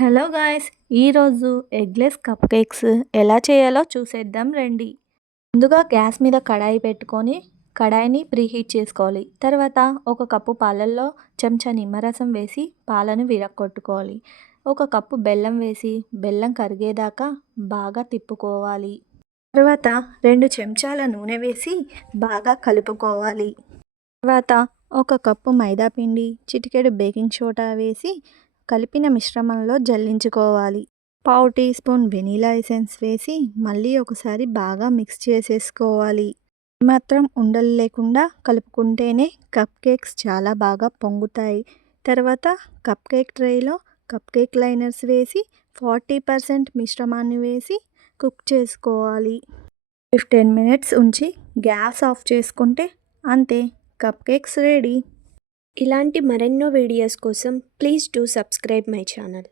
Hello guys, ఈరోజు eggless cup cakes ఎలా చేయాలో చూసేద్దాం రండి. ముందుగా గ్యాస్ మీద కడాయి పెట్టుకొని కడాయిని ప్రీహీట్ చేసుకోవాలి. తర్వాత ఒక కప్పు పాలల్లో చెంచా నిమ్మరసం వేసి పాలను విరగొట్టుకోవాలి. ఒక కప్పు బెల్లం వేసి బెల్లం కరిగేదాకా బాగా తిప్పుకోవాలి. తర్వాత 2 చెంచాల నూనె వేసి బాగా కలుపుకోవాలి. తర్వాత ఒక కప్పు మైదా పిండి, చిటికెడు బేకింగ్ సోడా వేసి కలిపిన మిశ్రమంలో జల్లించుకోవాలి. పావు టీ స్పూన్ వెనీలా ఎసెన్స్ వేసి మళ్ళీ ఒకసారి బాగా మిక్స్ చేసేసుకోవాలి. మాత్రం ఉండలు లేకుండా కలుపుకుంటేనే కప్ కేక్స్ చాలా బాగా పొంగుతాయి. తర్వాత కప్ కేక్ ట్రేలో కప్ కేక్ లైనర్స్ వేసి 40% మిశ్రమాన్ని వేసి కుక్ చేసుకోవాలి. 15 మినిట్స్ ఉంచి గ్యాస్ ఆఫ్ చేసుకుంటే అంతే, కప్ కేక్స్ రెడీ. ఇలాంటి మరెన్నో వీడియోస్ కోసం please do subscribe my channel.